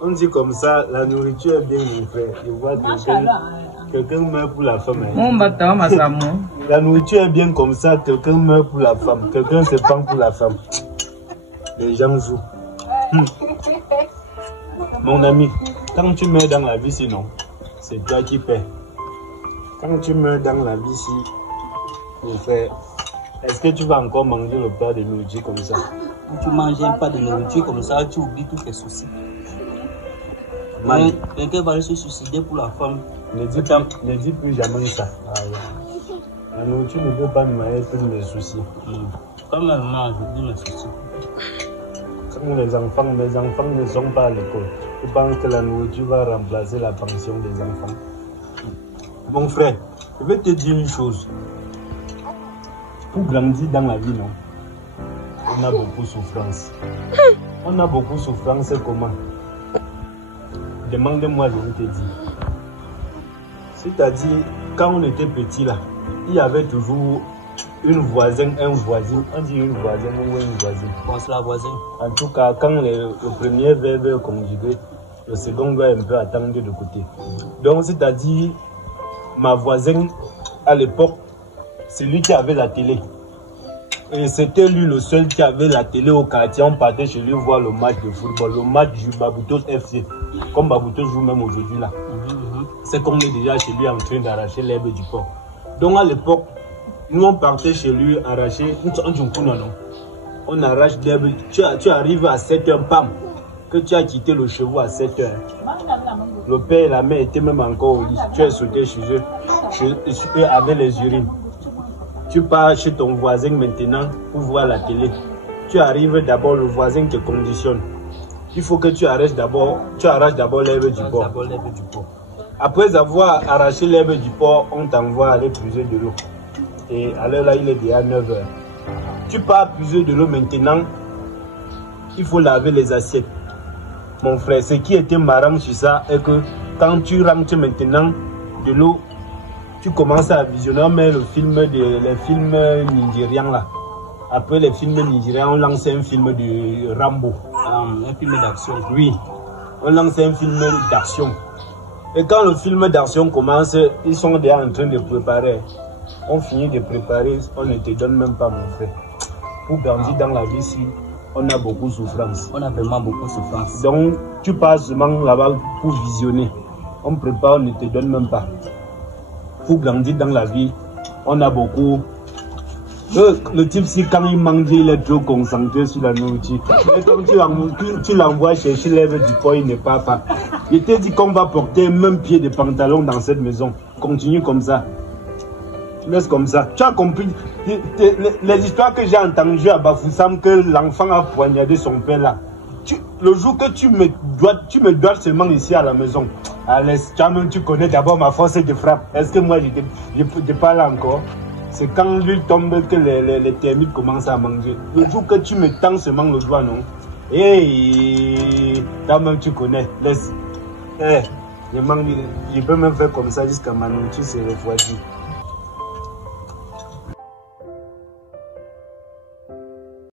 On dit comme ça, la nourriture est bien, mon frère. Je vois quelqu'un meurt pour la femme. La nourriture est bien comme ça, quelqu'un meurt pour la femme. Quelqu'un se pend pour la femme. Les gens jouent. Mon ami, quand tu meurs dans la vie, sinon, c'est toi qui paies. Quand tu meurs dans la vie, si, mon frère, est-ce que tu vas encore manger le plat de nourriture comme ça? Quand tu manges un plat de nourriture comme ça, tu oublies tous tes soucis. Quelqu'un va se suicider pour la femme. Ne dis plus jamais ça. La nourriture ne peut pas me mettre tous mes soucis. Quand même, je dis mes soucis. Quand mes enfants ne sont pas à l'école, je pense que la nourriture va remplacer la pension des enfants. Mon frère, je vais te dire une chose. Pour grandir dans la vie, non, on a beaucoup de souffrance. On a beaucoup de souffrance, comment? Demande-moi, je vais te dire. C'est-à-dire, quand on était petit là, il y avait toujours une voisine, un voisin. On dit une voisine ou une voisine. Pense la voisine. En tout cas, quand le premier verbe est conjugué, le second va un peu attendre de côté. Donc, c'est-à-dire, ma voisine, à l'époque, c'est lui qui avait la télé. Et c'était lui le seul qui avait la télé au quartier. On partait chez lui voir le match de football, le match du Baboutos FC. Comme Baboutos joue même aujourd'hui là. C'est qu'on est déjà chez lui en train d'arracher l'herbe du porc. Donc à l'époque, nous on partait chez lui arracher. On arrache l'herbe. Tu arrives à 7h, pam, que tu as quitté le chevaux à 7h. Le père et la mère étaient même encore au lit. Tu es sauté chez eux, avec les urines. Tu pars chez ton voisin maintenant pour voir la télé. Tu arrives d'abord, le voisin te conditionne. Il faut que tu arraches d'abord l'herbe du porc. Après avoir arraché l'herbe du porc, on t'envoie aller puiser de l'eau. Et à l'heure là, il est déjà 9h. Tu pars puiser de l'eau maintenant. Il faut laver les assiettes. Mon frère, ce qui était marrant sur ça est que quand tu rentres maintenant de l'eau, tu commences à visionner mais les films nigérians là. Après les films nigérians, on lance un film de Rambo. Un film d'action. Oui, on lance un film d'action. Et quand le film d'action commence, ils sont déjà en train de préparer. On finit de préparer, on ne te donne même pas, mon frère. Pour grandir dans la vie, si on a beaucoup de souffrance. On a vraiment beaucoup de souffrance. Donc, tu passes seulement là-bas pour visionner. On prépare, on ne te donne même pas. Pour grandir dans la vie, on a beaucoup. Le type, si quand il mange, il est trop concentré sur la nourriture. Et comme tu l'envoies chercher l'herbe du porc, il ne part pas. Il te dit qu'on va porter même pied de pantalon dans cette maison. Continue comme ça. Laisse comme ça. Tu as compris les histoires que j'ai entendues à Bafoussam, que l'enfant a poignardé son père là. Le jour que tu me dois seulement ici à la maison. Allez, toi-même tu connais d'abord ma force de frappe. Est-ce que moi je te parle encore? C'est quand l'huile tombe que les termites commencent à manger. Le jour que tu me tends seulement le doigt, non? Toi-même tu connais. Laisse. Je peux même faire comme ça jusqu'à ma nourriture se refroidit.